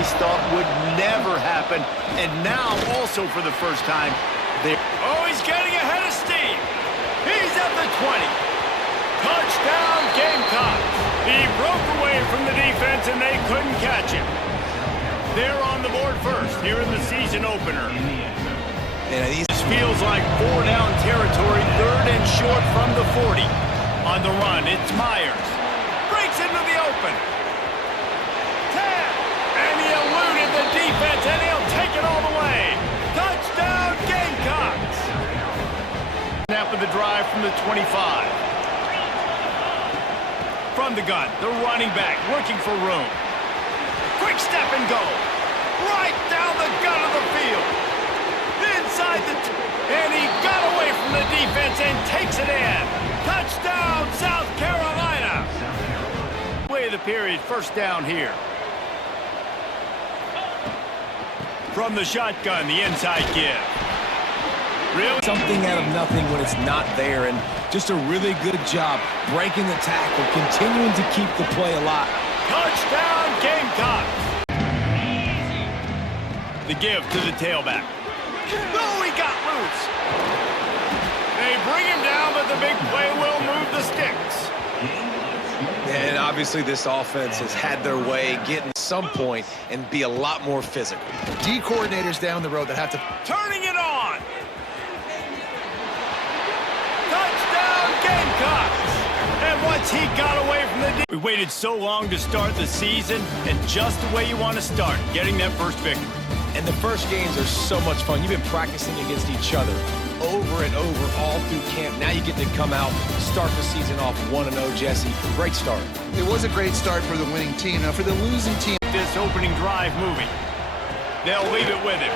Chase thought would never happen. And now, also for the first time, oh, he's getting ahead of steam. He's at the 20. Touchdown, Gamecocks. He broke away from the defense, and they couldn't catch him. They're on the board first here in the season opener. This feels like 4-down territory, 3rd and short from the 40. On the run, it's Myers. Breaks into the open. 10. And he eluded the defense, and he'll take it all the way. Touchdown, Gamecocks. Snap of the drive from the 25. From the gun, the running back looking for room. Quick step and go. Right down the gut of the field. Inside and he got away from the defense and takes it in. Touchdown, South Carolina. Play of the period, 1st down here. From the shotgun, the inside give. Really? Something out of nothing when it's not there, and just a really good job breaking the tackle, continuing to keep the play alive. Touchdown, Gamecocks. The give to the tailback. Oh, he got loose. They bring him down, but the big play will move the sticks. And obviously this offense has had their way, get at some point and be a lot more physical. D coordinators down the road that have to... Turning it on. Touchdown, Gamecocks. And once he got away from the... We waited so long to start the season, and just the way you want to start, getting that first victory. And the first games are so much fun. You've been practicing against each other over and over all through camp. Now you get to come out, start the season off 1-0, Jesse. Great start. It was a great start for the winning team. Now for the losing team... This opening drive moving. They'll leave it with him.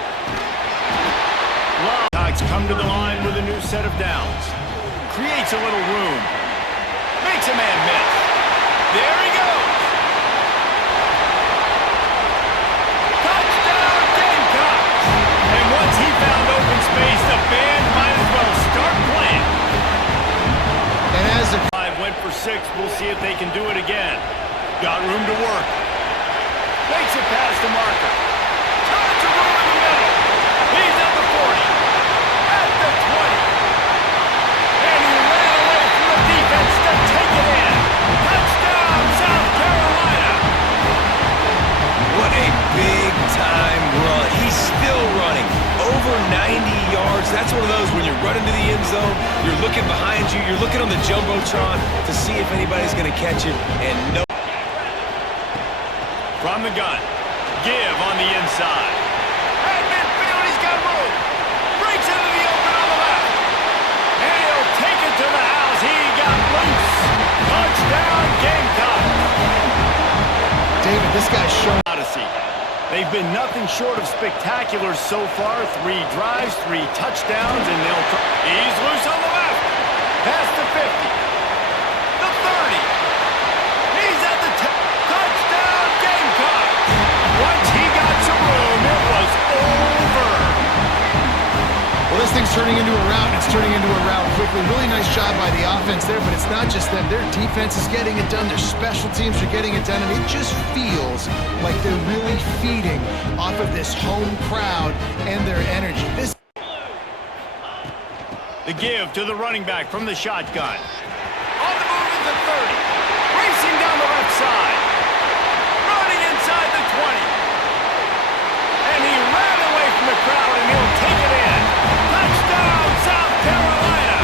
Locks come to the line with a new set of downs. Creates a little room. Makes a man miss. There he goes. Touchdown, Gamecocks. And once he found open space, the band might as well start playing. And as the... Went for 6. We'll see if they can do it again. Got room to work. Makes it past the marker. Turns to room in the middle. He's at the 40. At the 20. And he ran away from the defense to take it in. Touchdown, South Carolina. What a big-time run. He's still running. Over 90 yards. That's one of those when you're running to the end zone, you're looking behind you, you're looking on the Jumbotron to see if anybody's going to catch him, and no. From the gun. Give on the inside. At midfield, he's got room. Breaks into the open on the left. And he'll take it to the house. He got loose. Touchdown, Gamecocks. David, this guy's shown... Odyssey. They've been nothing short of spectacular so far. 3 drives, 3 touchdowns, and they'll... He's loose on the left. Past the 50. The 30. He's at the... Touchdown, Gamecocks. Once he got some room, it was over. Well, this thing's turning into a rout, and it's turning into a rout quickly. Really nice job by the offense there, but it's not just them. Their defense is getting it done. Their special teams are getting it done, and it just feels like they're really feeding off of this home crowd and their energy. The give to the running back from the shotgun. On the move is the 30. Racing down the left side. Running inside the 20. And he ran away from the crowd, and he'll take it in. Touchdown, South Carolina.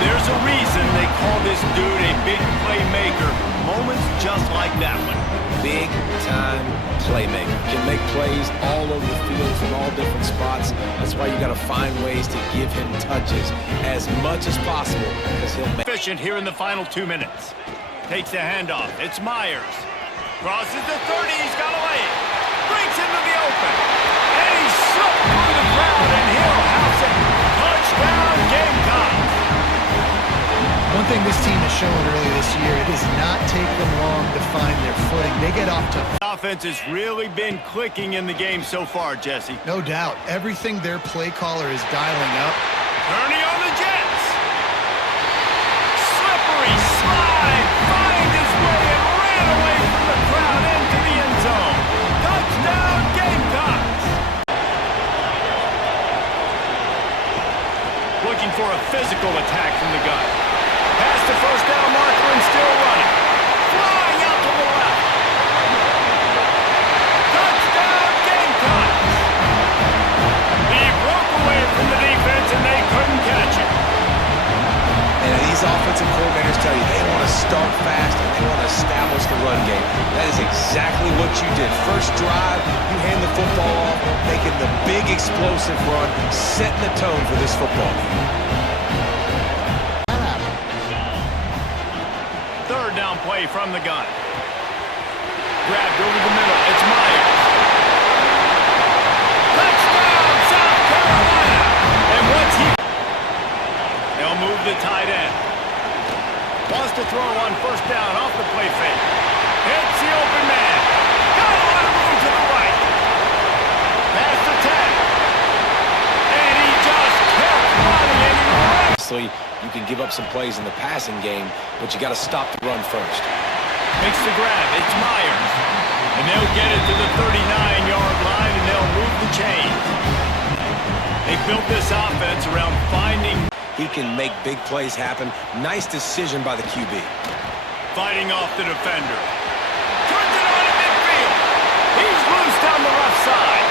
There's a reason they call this dude a big playmaker. Moments just like that one. Big-time playmaker. Can make plays all over the field from all different spots. That's why you got to find ways to give him touches as much as possible, because he'll make... Efficient here in the final 2 minutes. Takes the handoff. It's Myers. Crosses the 30. He's got away. Breaks into the open. And he's slipped through the crowd, and he'll house it. Touchdown, Gamecocks. One thing this team has shown early this year, it does not take them long to find their footing. They get off to... The offense has really been clicking in the game so far, Jesse. No doubt. Everything their play caller is dialing up. Turning on the Jets. Slippery slide. Find his way and ran away from the crowd into the end zone. always tell you they want to start fast and they want to establish the run game. That is exactly what you did. First drive, you hand the football off, making the big explosive run, setting the tone for this football game. Third down play from the gun. Grabbed over the middle. It's Myers. Touchdown, South Carolina! And once they'll move the tight end. Wants to throw on first down off the play fake. Hits the open man. Got a lot of room to the right. Pass the 10. And he just kept running and he ran. Obviously, you can give up some plays in the passing game, but you got to stop the run first. Makes the grab. It's Myers. And they'll get it to the 39-yard line, and they'll move the chains. They built this offense around finding. He can make big plays happen. Nice decision by the QB. Fighting off the defender. Turns it on at midfield. He's loose down the left side.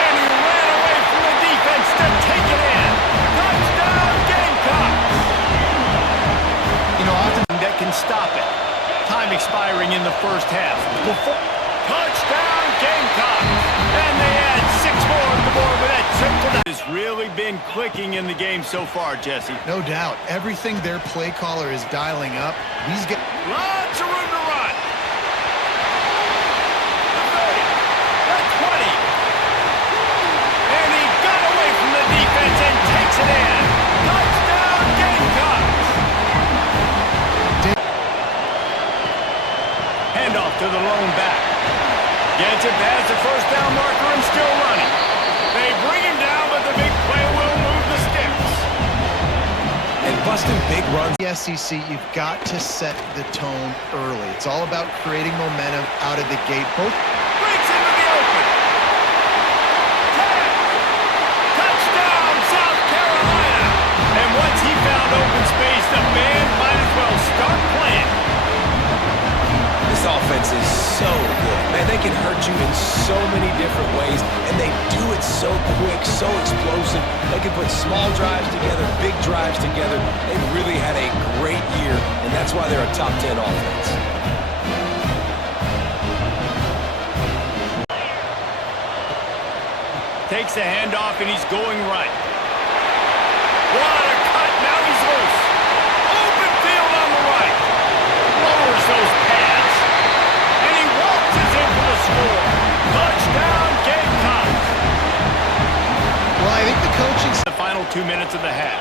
And he ran away from the defense to take it in. Touchdown, Gamecocks! You know, often that can stop it. Time expiring in the first half. Touchdown, Gamecocks! And they add 6 more on the board with that trip to the... Has really been clicking in the game so far, Jesse. No doubt. Everything their play caller is dialing up. He's getting Lots of room to run. The 30, the 20. And he got away from the defense and takes it in. Touchdown, Gamecocks! Handoff to the lone back. Gets it past the first down marker and still running. They bring him down, but the big play will move the sticks. And busting big runs. the SEC, you've got to set the tone early. It's all about creating momentum out of the gate. Both Breaks into the open. 10. Touchdown, South Carolina. And once he found open space, the band might as well start playing. This offense is so good. Man, they can hurt you in so many different ways, and they do it so quick, so explosive. They can put small drives together, big drives together. They've really had a great year, and that's why they're a top 10 offense. Takes the handoff, and he's going right. What a cut. Now he's loose. Open field on the right. Lowers those pads. And he waltzes in for the score. Touchdown, Gamecocks. well, I think the coaching The final 2 minutes of the half.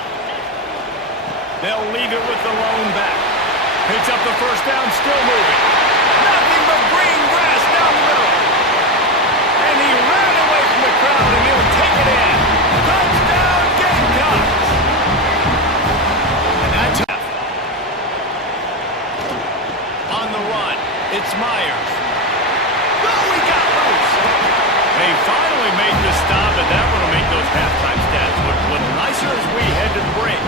They'll leave it with the lone back. Picks up the first down, still moving. Nothing but green grass down the middle. And he ran away from the crowd, and he'll take it in. Touchdown, Gamecocks. and that On the run, it's Myers. Oh, he got loose. They finally made the stop, and that one will make those halftime stats look a little nicer as we head to the break.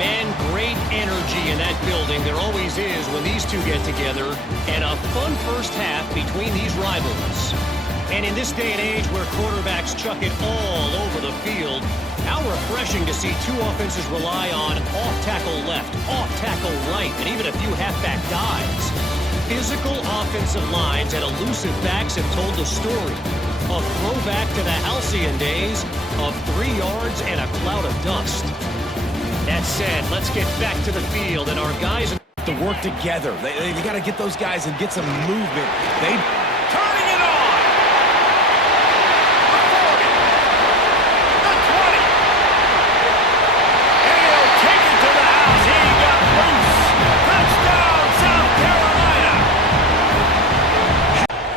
Man, great energy in that building. There always is when these two get together. And a fun first half between these rivals. And in this day and age where quarterbacks chuck it all over the field, how refreshing to see two offenses rely on off-tackle left, off-tackle right, and even a few halfback dives. Physical offensive lines and elusive backs have told the story. A throwback to the halcyon days of 3 yards and a cloud of dust. That said, let's get back to the field, and our guys To work together. They got to get those guys and get some movement. They Turning it on. The 40. The 20. And he'll take it to the house. He got loose. Touchdown, South Carolina.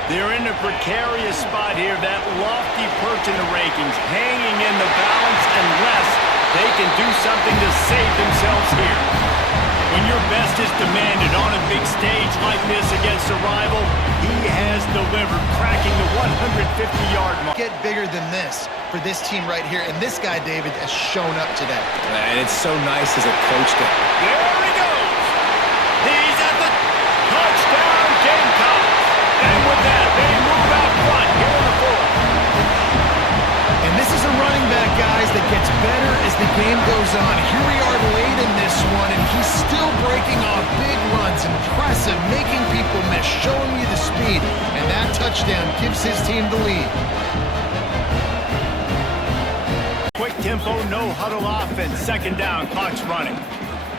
They're in a precarious spot here. That lofty perch in the rankings, hanging in the balance unless they can do something to save themselves here. When your best is demanded on a big stage like this against a rival, he has delivered, cracking the 150-yard mark. get bigger than this for this team right here. And this guy, David, has shown up today. and it's so nice as a coach to There he goes. He's at the touchdown, Gamecocks. And with that, they move out front here in the fourth. And this is a running back, guys, that gets better as the game goes on. Here we are late in this one, and he's still breaking off big runs. Impressive, making people miss, showing you the speed. And that touchdown gives his team the lead. Quick tempo, no huddle offense. Second down, clock's running.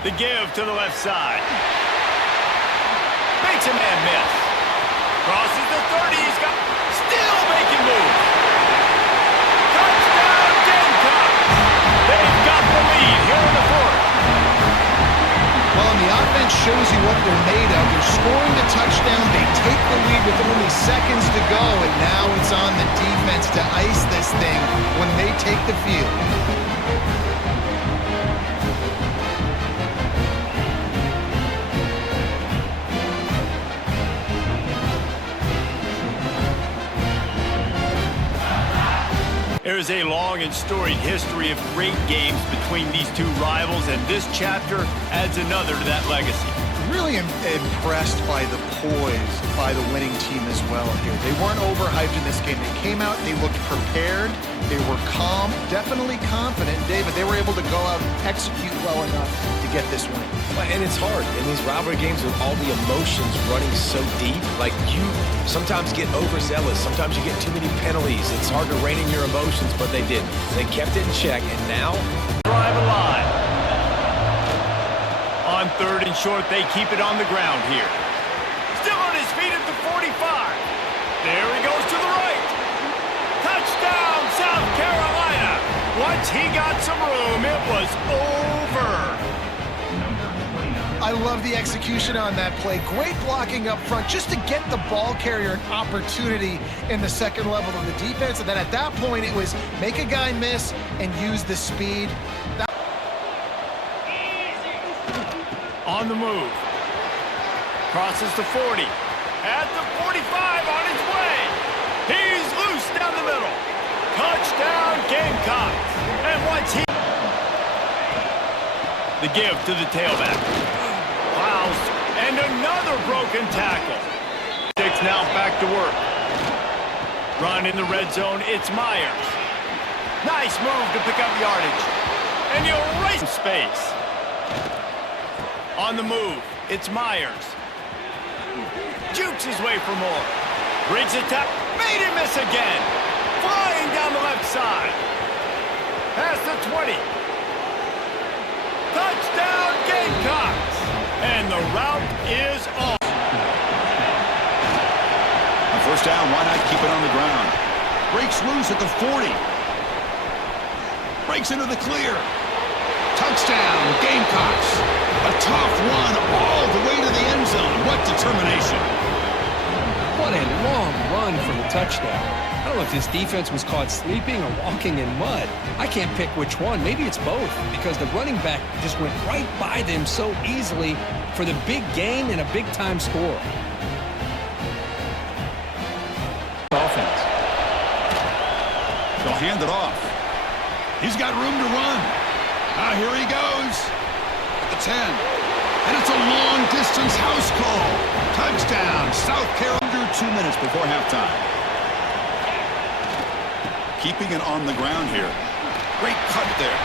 The give to the left side. Makes a man miss. Crosses the 30. He's got still making moves. Touchdown, Gamecocks. They've got the lead here in the fourth. Well, and the offense shows you what they're made of. They're scoring the touchdown. They take the lead with only seconds to go, and now it's on the defense to ice this thing when they take the field. There is a long and storied history of great games between these two rivals, and this chapter adds another to that legacy. Really impressed by the poise by the winning team as well here. They weren't overhyped in this game. They came out, they looked prepared, they were calm, definitely confident. David, they were able to go out and execute well enough to get this win. And it's hard in these rivalry games with all the emotions running so deep. Like, you sometimes get overzealous. Sometimes you get too many penalties. It's hard to rein in your emotions, but they didn't. They kept it in check, and now Drive alive. On third and short, they keep it on the ground here. Still on his feet at the 45. There he goes to the right. Touchdown, South Carolina. Once he got some room, it was over. I love the execution on that play. Great blocking up front just to get the ball carrier an opportunity in the second level of the defense. And then at that point, it was make a guy miss and use the speed. On the move. Crosses the 40. At the 45 on his way. He's loose down the middle. Touchdown, Gamecocks. And once he... The give to the tailback. Fouls. And another broken tackle. Six now back to work. Run in the red zone. It's Myers. Nice move to pick up yardage. And he'll race space. On the move, it's Myers. Jukes his way for more. Brings it up. Made him miss again. Flying down the left side. Past the 20. Touchdown, Gamecocks. And the route is off. On first down, why not keep it on the ground? Breaks loose at the 40. Breaks into the clear. Touchdown, Gamecocks. A tough one all the way to the end zone. What determination. What a long run for the touchdown. I don't know if this defense was caught sleeping or walking in mud. I can't pick which one. Maybe it's both, because the running back just went right by them so easily for the big gain and a big-time score. Offense. They'll hand it off. He's got room to run. Here he goes. At the 10. And it's a long-distance house call. Touchdown, South Carolina. Under 2 minutes before halftime. Keeping it on the ground here. Great cut there.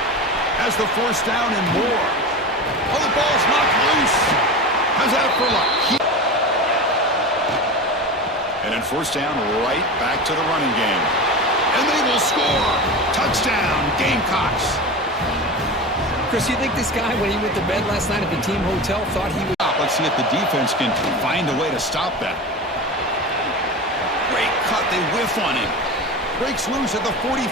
Has the force down and more. Oh, the ball's knocked loose. How's that for luck? And then first down, right back to the running game. And they will score. Touchdown, Gamecocks. Chris, you think this guy, when he went to bed last night at the team hotel, thought he would... Let's see if the defense can find a way to stop that. Great cut. They whiff on him. Breaks loose at the 45.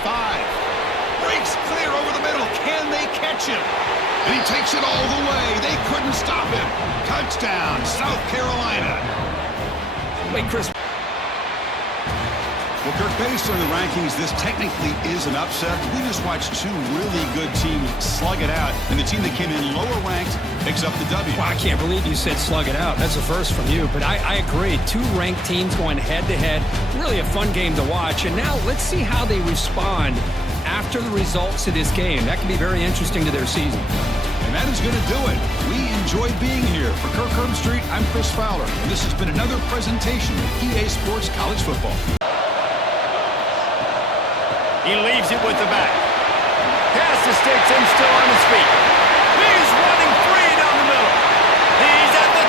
Breaks clear over the middle. Can they catch him? And he takes it all the way. They couldn't stop him. Touchdown, South Carolina. Wait, Chris... Well, Kirk, based on the rankings, this technically is an upset. We just watched two really good teams slug it out, and the team that came in lower ranked picks up the W. Well, I can't believe you said slug it out. That's a first from you, but I agree. Two ranked teams going head-to-head. Really a fun game to watch, and now let's see how they respond after the results of this game. That can be very interesting to their season. And that is going to do it. We enjoyed being here. For Kirk Herbstreit, I'm Chris Fowler, and this has been another presentation of EA Sports College Football. He leaves it with the back. Pass to sticks and still on his feet. He's running free down the middle. He's at the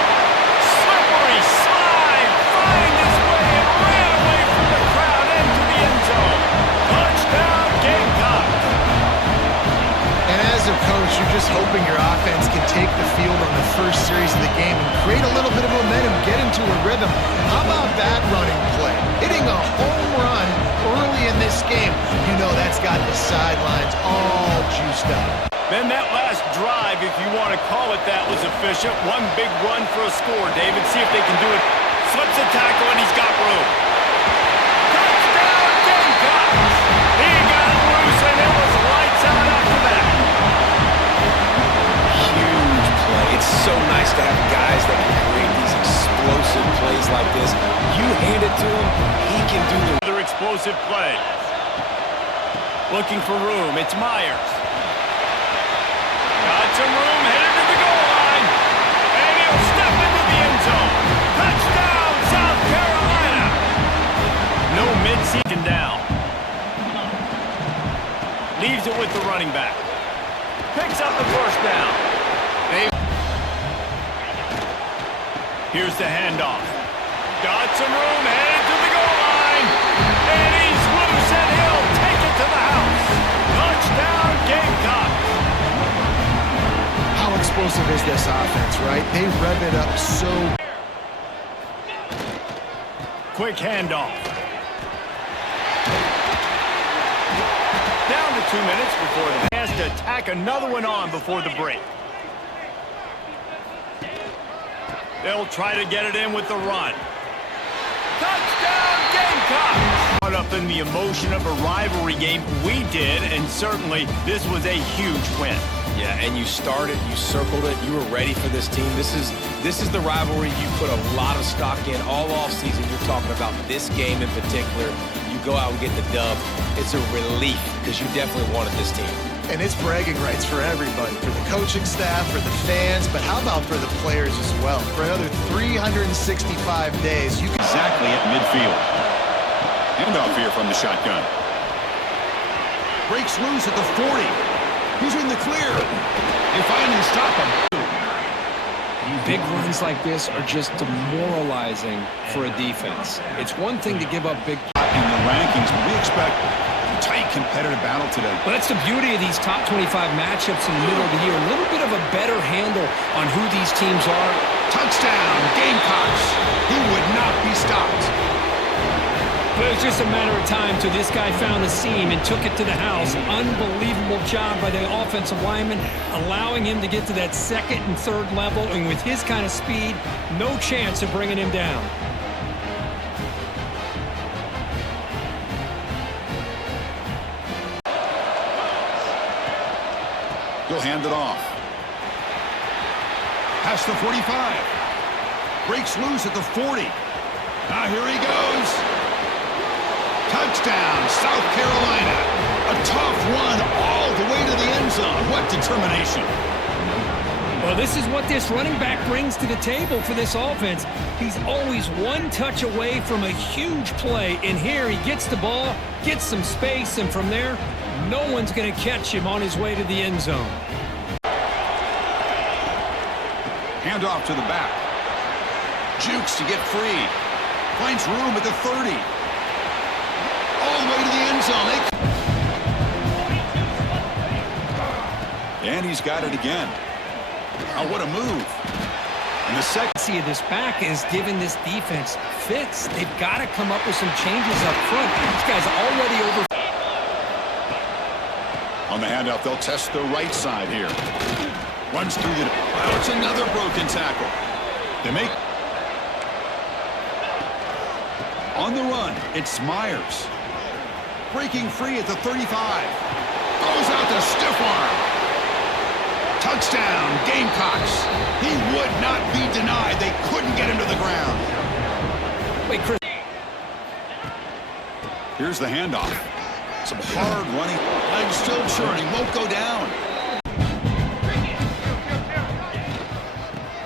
slippery slide. Find his way and ran away from the crowd into the end zone. Touchdown, Gamecocks. And as a coach, you're just hoping your offense can take the field on the first series of the game and create a little bit of momentum, get into a rhythm. How about that running play? Hitting a home run early in this game. You know that's got the sidelines all juiced up. Then that last drive, if you want to call it that, was efficient. One big run for a score, David. See if they can do it. Slips a tackle, and he's got room. Touchdown, Gamecocks! He got it loose, and it was lights out after that. Huge play. It's so nice to have guys that can create these explosive plays like this. You hand it to him, he can do the... Another explosive play. Looking for room. It's Myers. Got some room, headed to the goal line. And he'll step into the end zone. Touchdown, South Carolina. No mid-season down. Leaves it with the running back. Picks up the first down. Here's the handoff. Got some room, headed to the goal line. And he's loose, and he'll take it to the house. Touchdown, Gamecocks. How explosive is this offense, right? They rev it up so... Quick handoff. Down to 2 minutes before the has to tack another one on before the break. They'll try to get it in with the run. Touchdown, Gamecocks! Caught up in the emotion of a rivalry game. We did, and certainly this was a huge win. Yeah, and you started, you circled it, you were ready for this team. This is the rivalry you put a lot of stock in all offseason. You're talking about this game in particular. You go out and get the dub. It's a relief because you definitely wanted this team. And it's bragging rights for everybody, for the coaching staff, for the fans, but how about for the players as well? For another 365 days, you can... Exactly at midfield. Handoff here from the shotgun. Breaks loose at the 40. He's in the clear. They finally stop him. Big runs like this are just demoralizing for a defense. It's one thing to give up big... In the rankings, but we expect a tight competitive battle today. Well, that's the beauty of these top 25 matchups in the middle of the year. A little bit of a better handle on who these teams are. Touchdown, Gamecocks. He would not be stopped. But it was just a matter of time till this guy found a seam and took it to the house. Unbelievable job by the offensive lineman, allowing him to get to that second and third level, and with his kind of speed, no chance of bringing him down. He'll hand it off. Past the 45. Breaks loose at the 40. Now here he goes. Touchdown, South Carolina. A tough one all the way to the end zone. What determination. Well, this is what this running back brings to the table for this offense. He's always one touch away from a huge play, and here he gets the ball, gets some space, and from there, no one's going to catch him on his way to the end zone. Handoff to the back. Jukes to get free. Finds room at the 30. All the way to the end zone. And he's got it again. Oh, what a move. And the second See, this back is giving this defense fits. They've got to come up with some changes up front. This guy's already over. on the handoff, they'll test the right side here. Runs through the... Oh, it's another broken tackle. They make... On the run, it's Myers. Breaking free at the 35. Throws out the stiff arm. Touchdown, Gamecocks. He would not be denied. They couldn't get him to the ground. Wait, Chris. Here's the handoff. Some hard running. Legs still churning. Won't go down.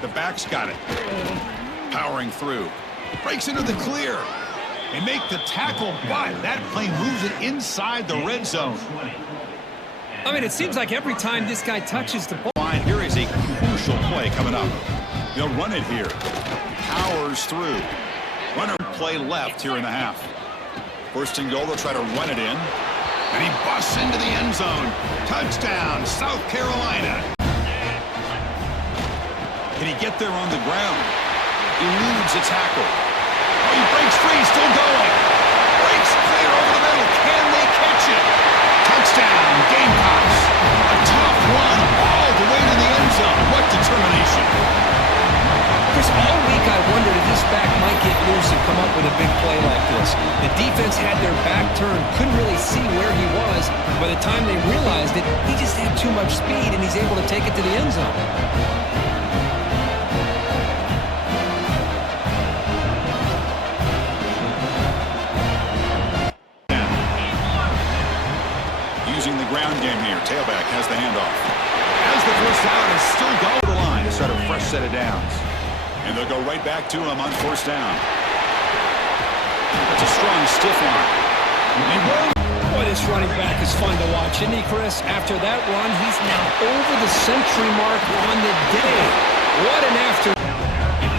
The back's got it. Powering through. Breaks into the clear. They make the tackle, but that plane moves it inside the red zone. I mean, it seems like every time this guy touches the ball. Here is a crucial play coming up. They'll run it here. Powers through. Runner play left here in the half. First and goal, they'll try to run it in. And he busts into the end zone. Touchdown, South Carolina. Can he get there on the ground? Eludes a tackle. Oh, he breaks free, still going. Breaks clear over the middle. Can they catch it? Touchdown, Gamecocks. A tough one all the way to the end zone. What determination. Chris, all week I wondered if this back might get loose and come up with a big play like this. The defense had their back turned, couldn't really see where he was. By the time they realized it, he just had too much speed, and he's able to take it to the end zone. Using the ground game here. Tailback has the handoff. As the first down is still going to the line to start a fresh set of downs. And they'll go right back to him on first down. That's a strong stiff arm. Boy, this running back is fun to watch, isn't he, Chris? After that run, he's now over the century mark on the day. What an afternoon.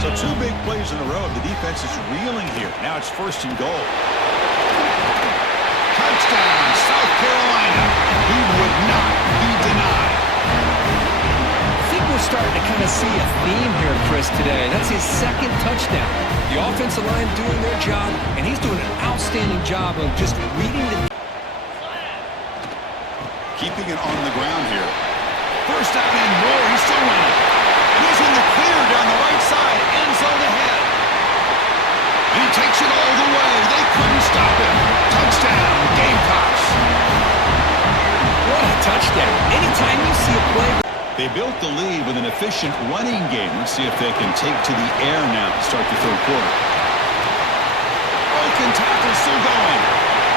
So 2 big plays in a row. The defense is reeling here. Now it's first and goal. Touchdown, South Carolina. He would not be denied. I think we're starting to kind of see a theme here, Chris, today. That's his second touchdown. The offensive line doing their job, and he's doing an outstanding job of just reading the... Keeping it on the ground here. First down and more. He's still running. He's in the clear down the right side. End zone ahead. And he takes it all the way. They couldn't stop him. Touchdown, Gamecocks. What a touchdown. Anytime you see a play... They built the lead with an efficient running game. Let's see if they can take to the air now to start the third quarter. Broken tackle still going.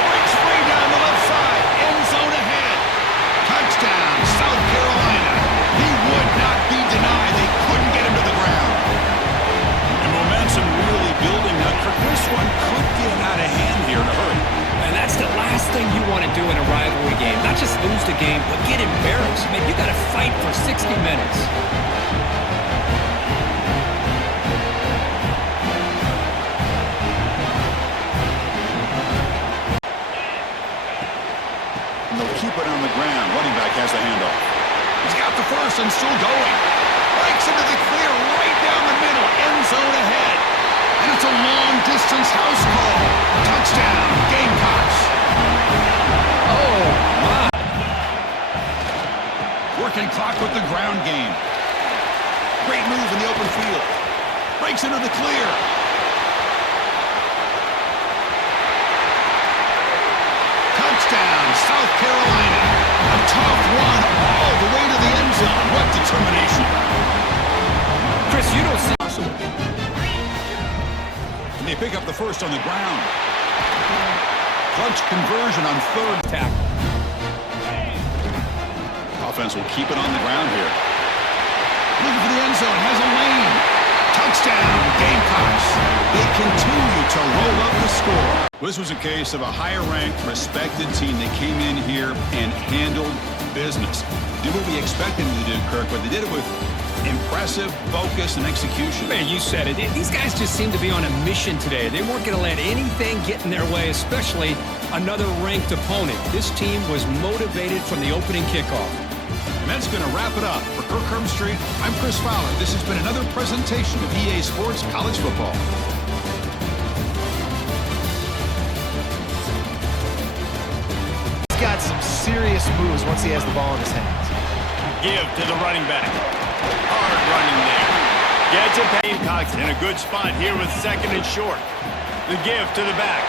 Breaks free down the left side. End zone ahead. Touchdown, South Carolina. He would not be denied. They couldn't get him to the ground. And momentum really building up. This one could get out of hand here in a hurry. And that's the last thing you want to do in a rivalry game. Not just lose the game, but get embarrassed. Man, you got to fight for 60 minutes. And they'll keep it on the ground. Running back has the handoff. He's got the first and still going. Breaks into the clear right down the middle. End zone ahead. And it's a long-distance house call. Touchdown, Gamecocks. Oh, my. Working clock with the ground game. Great move in the open field. Breaks into the clear. Touchdown, South Carolina. A tough one all the way to the end zone. What determination. Chris, you don't see... Possible. And they pick up the first on the ground. Clutch conversion on third. tackle. Offense will keep it on the ground here. Looking for the end zone. Has a lane. Touchdown, Gamecocks. They continue to roll up the score. This was a case of a higher-ranked, respected team that came in here and handled business. Did what we expected them to do, Kirk, but they did it with impressive focus and execution. Man, you said it. These guys just seem to be on a mission today. They weren't going to let anything get in their way, especially another ranked opponent. This team was motivated from the opening kickoff. And that's going to wrap it up. For Kirk Herbstreit, I'm Chris Fowler. This has been another presentation of EA Sports College Football. He's got some serious moves once he has the ball in his hands. Give to the running back. Hard running there. Gets it. Gamecocks in a good spot here with second and short. The give to the back.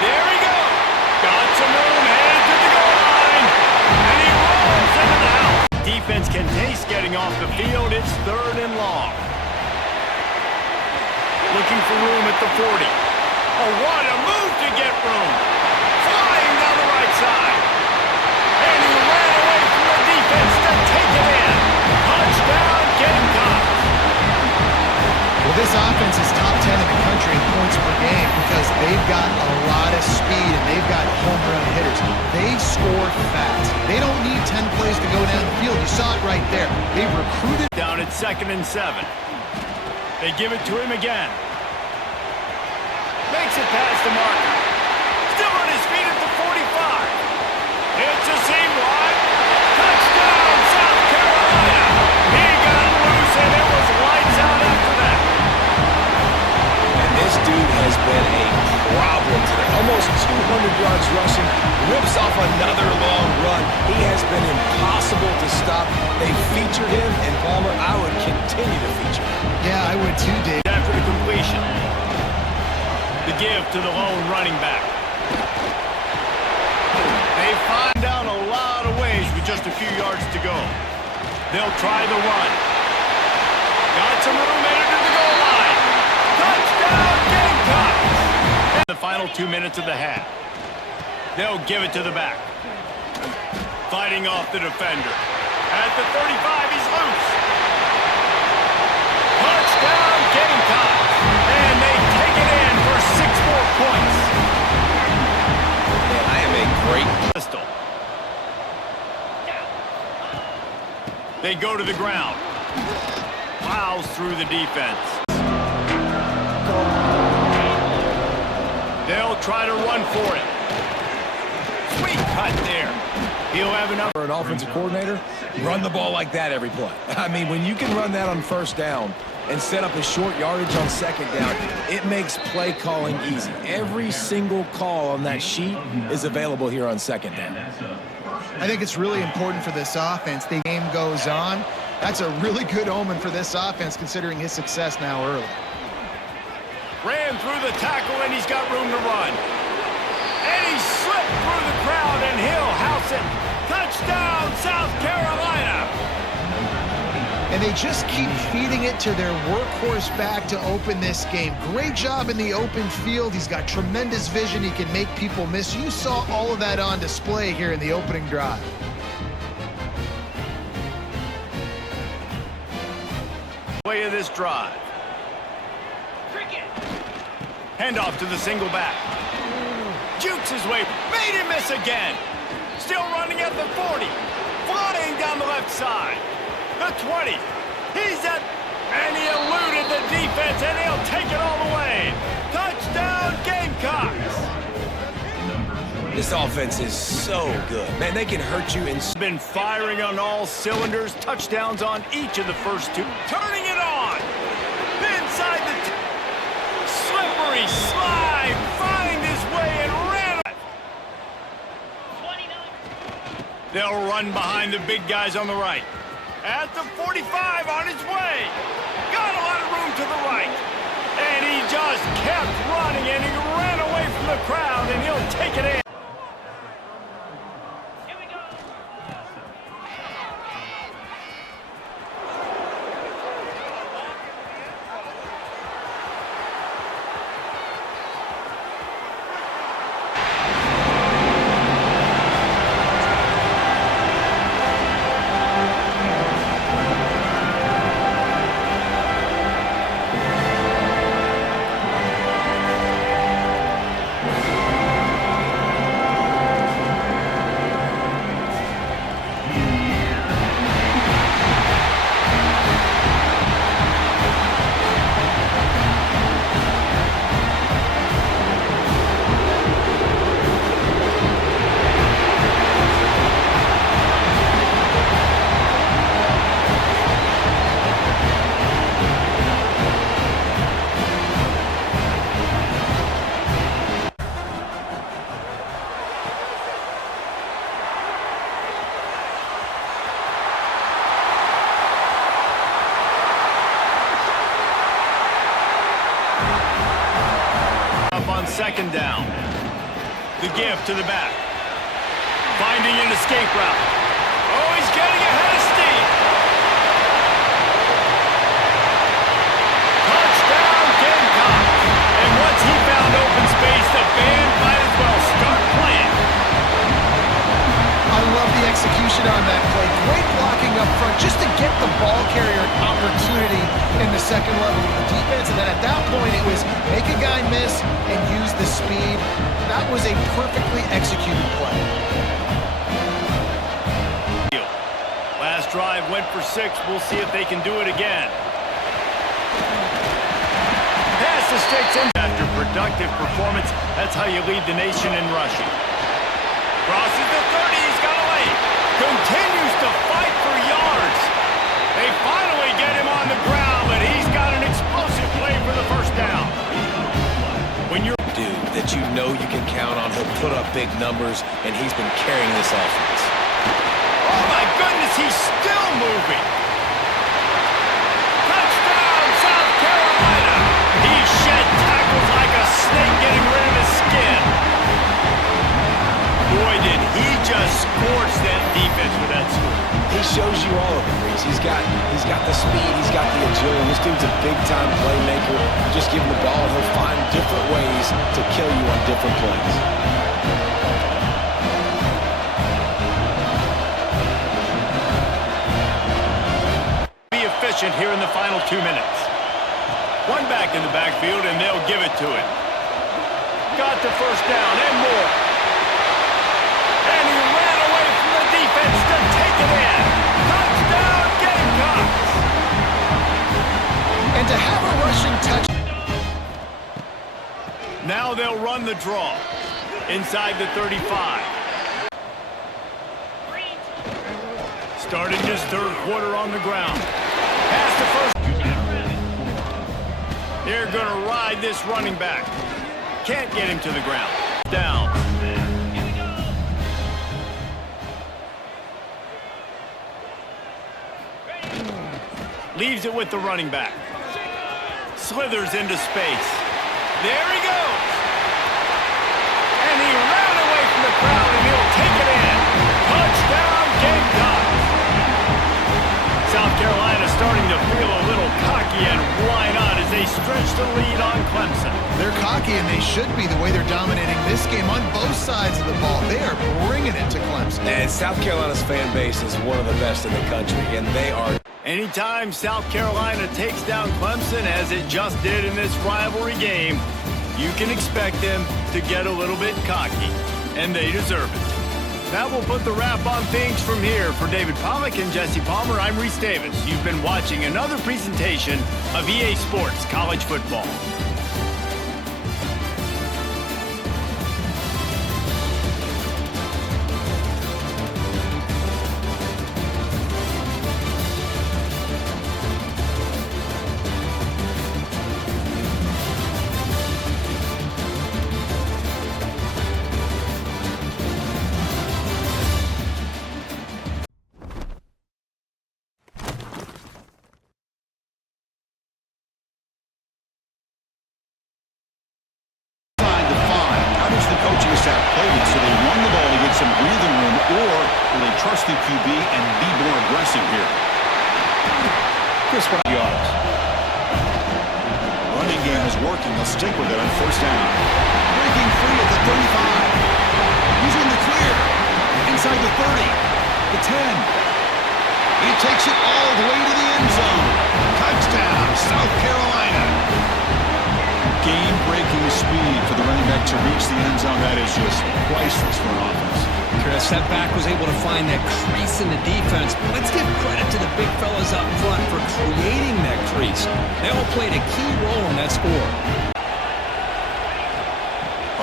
There he goes. Got some room. Headed to the goal line. And he rolls into the house. Defense can taste getting off the field. It's third and long. Looking for room at the 40. Oh, what a move to get room. Flying down the right side. And he ran away from the defense to take it in. Touchdown, Gamecocks. Well, this offense is top 10 in the country in points per game because they've got a lot of speed and they've got home run hitters. They score fast. They don't need 10 plays to go down the field. You saw it right there. They've recruited. Down at 2nd and 7. They give it to him again. Makes it past the marker. Still on his feet at the 45. It's a seam wide. Touchdown, South Carolina. He got loose, and it was lights out after that. And this dude has been a problem today. Almost 200 yards rushing. Rips off another long run. He has been impossible to stop. They featured him, and Palmer, I would continue to feature him. Yeah, I would too, Dave. After the completion. The give to the lone running back. They find down a lot of ways with just a few yards to go. They'll try the run. Got some room made it to the goal line. Touchdown, Gamecocks! In the final 2 minutes of the half. They'll give it to the back. Fighting off the defender. At the 35, he's loose. Touchdown, Gamecocks! And they take it in for 6 more points. Man, I am a great Pistol. They go to the ground. Plows through the defense. They'll try to run for it. Sweet cut there. He'll have enough. for an offensive coordinator. Run the ball like that every play. I mean, when you can run that on first down and set up a short yardage on second down, it makes play calling easy. Every single call on that sheet is available here on second down. I think it's really important for this offense. The game goes on. That's a really good omen for this offense considering his success now early. Ran through the tackle and he's got room to run. And he slipped through the crowd and he'll house it. Touchdown, South Carolina! And they just keep feeding it to their workhorse back to open this game. Great job in the open field. He's got tremendous vision. He can make people miss. You saw all of that on display here in the opening drive. Way of this drive. Handoff to the single back. Jukes his way. Made him miss again. Still running at the 40. Flying down the left side. The 20. He's at... And he eluded the defense, and he'll take it all the way. Touchdown, Gamecocks. This offense is so good. Man, they can hurt you in... Been firing on all cylinders. Touchdowns on each of the first two. Turning it on. Inside the... Slippery slide. Find his way and ran it. They'll run behind the big guys on the right. At the 45 on his way. Got a lot of room to the right. And he just kept running and he ran away from the crowd and he'll take it in. On second down. The give to the back. Finding an escape route. Oh, he's getting ahead of steam. Touchdown, Gamecock. And once he found open space, the band might as well start playing. I love the execution on that play. Great blocking up front just to get the ball carrier an opportunity in the second level of the defense. And then at that point, it was make a guy miss and use the speed. That was a perfectly executed play. Last drive went for 6. We'll see if they can do it again. Pass the sticks in. After productive performance, that's how you lead the nation in rushing. Crosses the 30. He's got away. Continues to fight for yards. They finally get him on the ground, but he's got an explosive play for the first down. When you're Dude that you know you can count on, he'll put up big numbers, and he's been carrying this offense. Oh my goodness, he's still moving. Touchdown, South Carolina. He shed tackles like a snake getting rid of his skin. Boy, did he just scorch that defense with that score. He shows you all of it, Reese. He's got the speed, he's got the agility. This dude's a big-time playmaker. Just give him the ball, and he'll find different ways to kill you on different plays. Here in the final 2 minutes. One back in the backfield, and they'll give it to him. Got the first down and more. And he ran away from the defense to take it in. Touchdown, Gamecocks! And to have a rushing touch. Now they'll run the draw. Inside the 35. Starting his third quarter on the ground. Pass the first. They're going to ride this running back. Can't get him to the ground. Down. Leaves it with the running back. Slithers into space. There he goes. And he ran away from the crowd, and he'll take it in. Touchdown, Gamecocks. South Carolina starting to feel a little cocky, and why not as they stretch the lead on Clemson. They're cocky, and they should be the way they're dominating this game on both sides of the ball. They are bringing it to Clemson. And South Carolina's fan base is one of the best in the country, and they are. Anytime South Carolina takes down Clemson, as it just did in this rivalry game, you can expect them to get a little bit cocky, and they deserve it. That will put the wrap on things from here. For David Pollack and Jesse Palmer, I'm Reese Davis. You've been watching another presentation of EA Sports College Football. Trust the QB and be more aggressive here. Chris, what yards? Running game is working. They'll stick with it on first down. Breaking free at the 35. He's in the clear. Inside the 30. The 10. He takes it all the way to the end zone. Touchdown, South Carolina. Game-breaking speed for the running back to reach the end zone. That is just priceless for an offense. Chris, that back was able to find that crease in the defense. Let's give credit to the big fellas up front for creating that crease. They all played a key role in that score.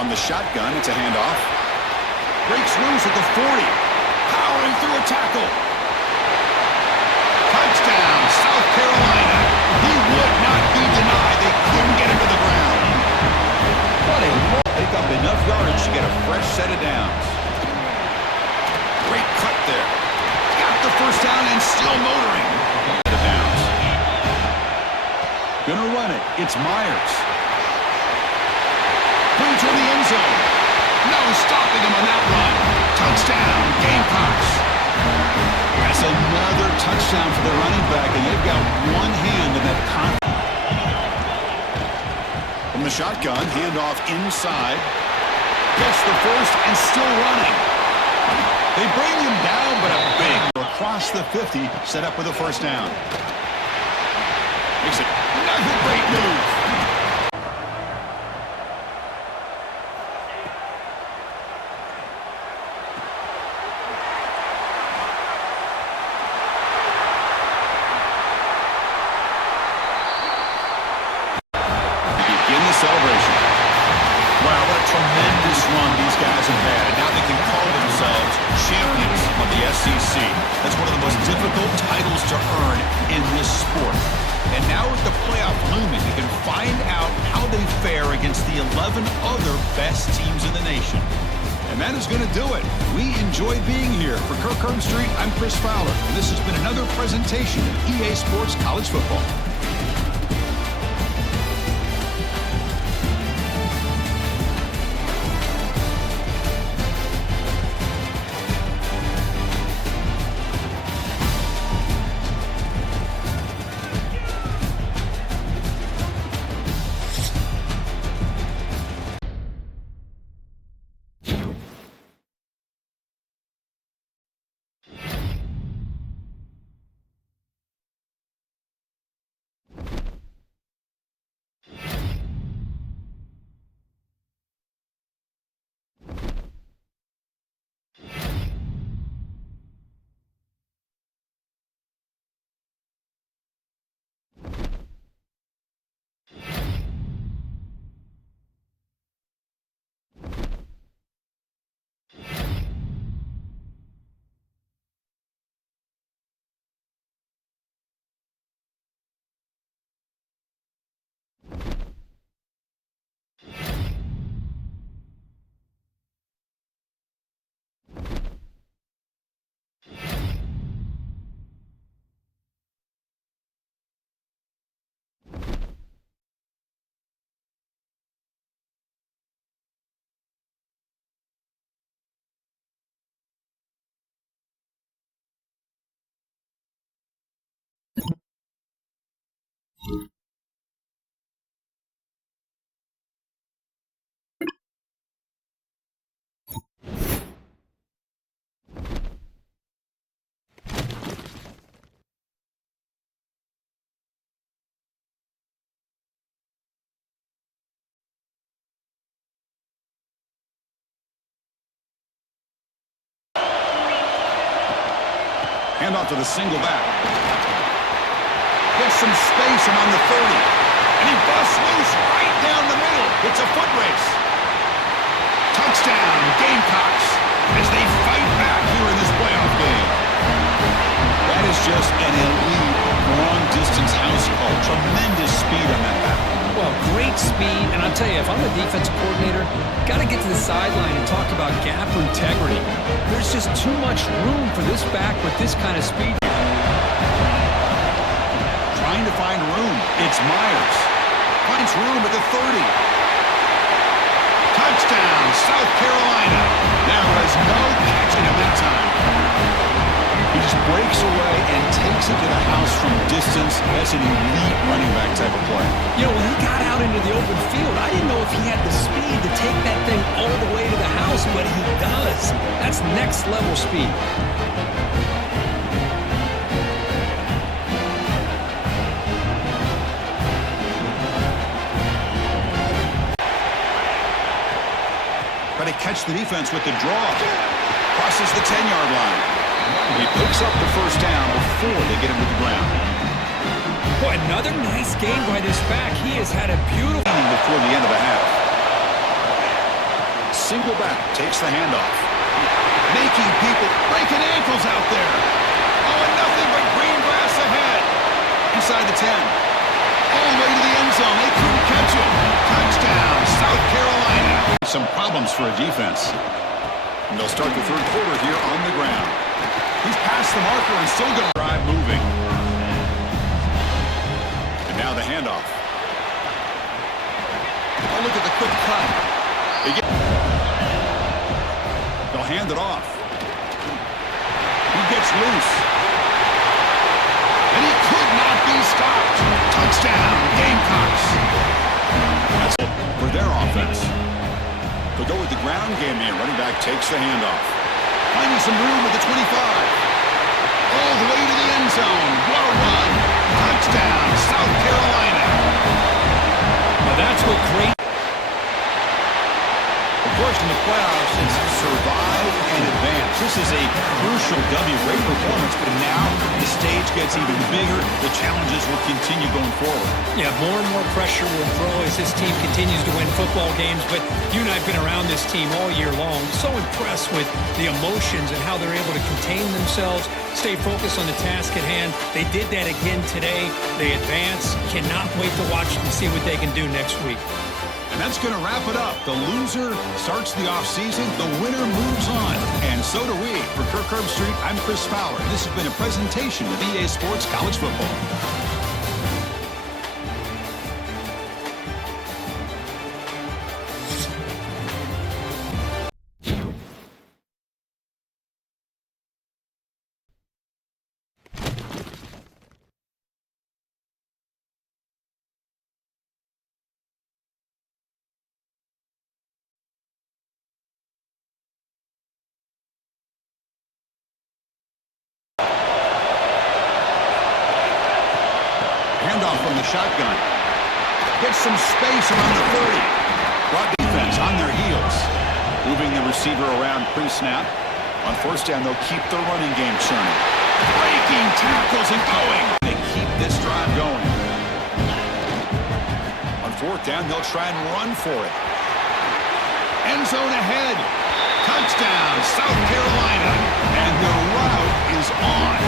On the shotgun, it's a handoff. Breaks loose at the 40. Powering through a tackle. Touchdown, South Carolina. He would not be denied. They couldn't get him to the ground. What a pick up enough yardage to get a fresh set of downs. Great cut there. Got the first down and still motoring. The downs. Gonna run it. It's Myers. Through to the end zone. No stopping him on that run. Touchdown, Gamecocks. That's another touchdown for the running back, and they've got one hand in that From the shotgun, handoff inside. Gets the first and still running. They bring him down, but a big across the 50, set up with a first down. Makes it another great move. Begin the celebration. Wow, what a tremendous run these guys have had. And now they can call themselves champions of the SEC. That's one of the most difficult titles to earn in this sport. And now with the playoff looming, they can find out how they fare against the 11 other best teams in the nation. And that is going to do it. We enjoyed being here. For Kirk Herbstreit, I'm Chris Fowler. And this has been another presentation of EA Sports College Football. Hand off to the single back. Gets some space among the 30. And he busts loose right down the middle. It's a foot race. Touchdown, Gamecocks, as they fight back here in this playoff game. That is just an elite long-distance house call. Tremendous speed on that back. Well, great speed, and I'll tell you, if I'm the defensive coordinator, got to get to the sideline and talk about gap integrity. There's just too much room for this back with this kind of speed. Trying to find room. It's Myers. Finds room at the 30. Touchdown, South Carolina. There was no catching him that time. He just breaks away and takes it to the house from distance. That's an elite running back type of play. You know, when he got out into the open field, I didn't know if he had the speed to take that thing all the way to the house, but he does. That's next level speed. Try to catch the defense with the draw. Crosses the 10-yard line. He picks up the first down before they get him to the ground. Boy, another nice game by this back. He has had a beautiful... Before the end of the half. Single back takes the handoff. Making people, breaking ankles out there. Oh, and nothing but green grass ahead. Inside the 10. All the way to the end zone. They couldn't catch him. Touchdown, South Carolina. Some problems for a defense. And they'll start the third quarter here on the ground. He's past the marker and still going to drive moving. And now the handoff. Oh, look at the quick cut. They'll hand it off. He gets loose. And he could not be stopped. Touchdown, Gamecocks. That's it for their offense. They'll go with the ground game here. Running back takes the handoff. Finding some room at the 25. all the way to the end zone. What a run. Touchdown, South Carolina. Now that's what great... Of course, in the playoffs, it's survive and advance. This is a crucial W. Great performance, but now the stage gets even bigger. The challenges will continue going forward. Yeah, more and more pressure will grow as this team continues to win football games, but you and I have been around this team all year long. So impressed with the emotions and how they're able to contain themselves, stay focused on the task at hand. They did that again today. They advance. Cannot wait to watch and see what they can do next week. And that's going to wrap it up. The loser starts the offseason. The winner moves on. And so do we. For Kirk Street, I'm Chris Fowler. This has been a presentation of EA Sports College Football. Handoff from the shotgun. Gets some space around the 30. Broad defense on their heels. Moving the receiver around pre-snap. On first down, they'll keep the running game churning. Breaking tackles and going. They keep this drive going. On fourth down, they'll try and run for it. End zone ahead. Touchdown, South Carolina. And the route is on.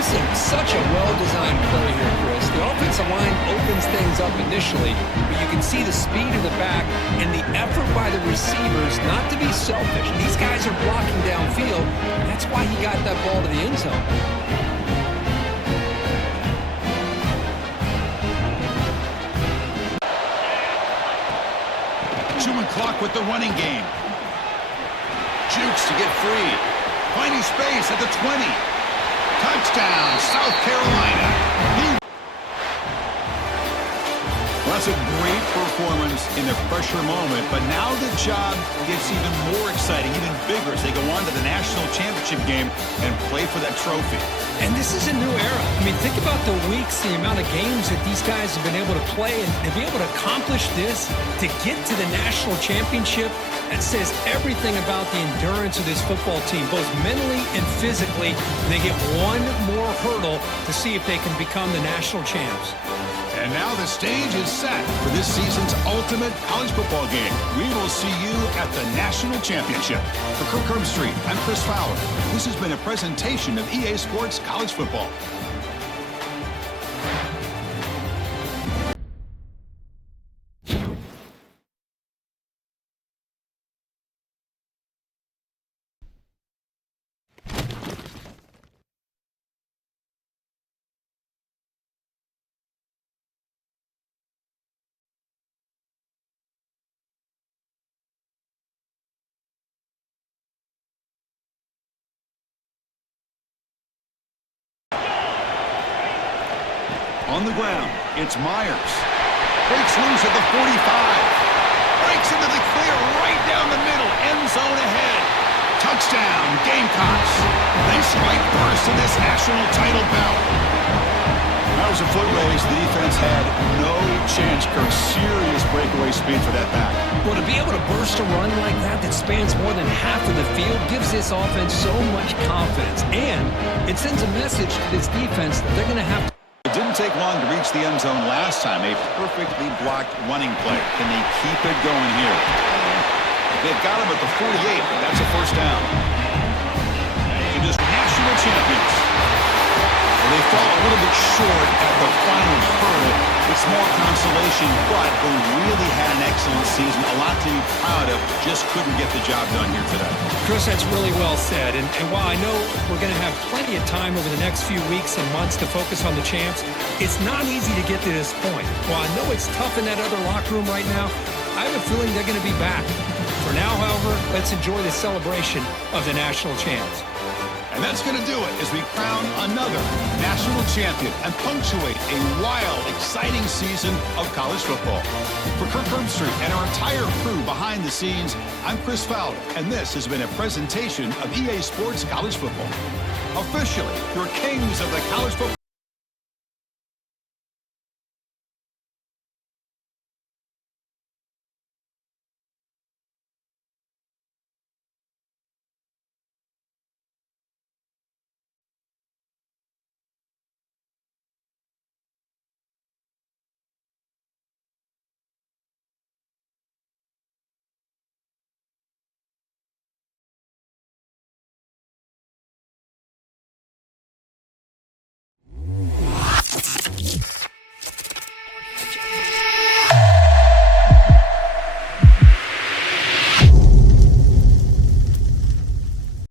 This is such a well-designed play here, Chris. The offensive line opens things up initially, but you can see the speed of the back and the effort by the receivers not to be selfish. These guys are blocking downfield, and that's why he got that ball to the end zone. Chewing clock with the running game. Jukes to get free. Finding space at the 20. Touchdown, South Carolina. Well, that's a great performance in the pressure moment, but now the job gets even more exciting, even bigger as they go on to the national championship game and play for that trophy. And this is a new era. I mean, think about the weeks, the amount of games that these guys have been able to play, and to be able to accomplish this, to get to the national championship, that says everything about the endurance of this football team, both mentally and physically. They get one more hurdle to see if they can become the national champs. And now the stage is set for this season's ultimate college football game. We will see you at the national championship. For Kirk Street, I'm Chris Fowler. This has been a presentation of EA Sports College Football. On the ground, it's Myers. Breaks loose at the 45. Breaks into the clear right down the middle. End zone ahead. Touchdown, Gamecocks. They strike first in this national title bout. That was a foot race. The defense had no chance. Kirk, serious breakaway speed for that back. Well, to be able to burst a run like that spans more than half of the field gives this offense so much confidence. And it sends a message to this defense that they're going to have to... It didn't take long to reach the end zone last time. A perfectly blocked running play. Can they keep it going here? They've got him at the 48. That's a first down. And just national champions. Well, they fall a little bit short at the final hurdle. It's more consolation, but they really had an excellent season. A lot to be proud of. Just couldn't get the job done here today. Chris, that's really well said. And while I know we're going to have plenty of time over the next few weeks and months to focus on the champs, it's not easy to get to this point. While I know it's tough in that other locker room right now, I have a feeling they're going to be back. For now, however, let's enjoy the celebration of the national champs. And that's going to do it as we crown another national champion and punctuate a wild, exciting season of college football. For Kirk Street and our entire crew behind the scenes, I'm Chris Fowler, and this has been a presentation of EA Sports College Football. officially your kings of the college football.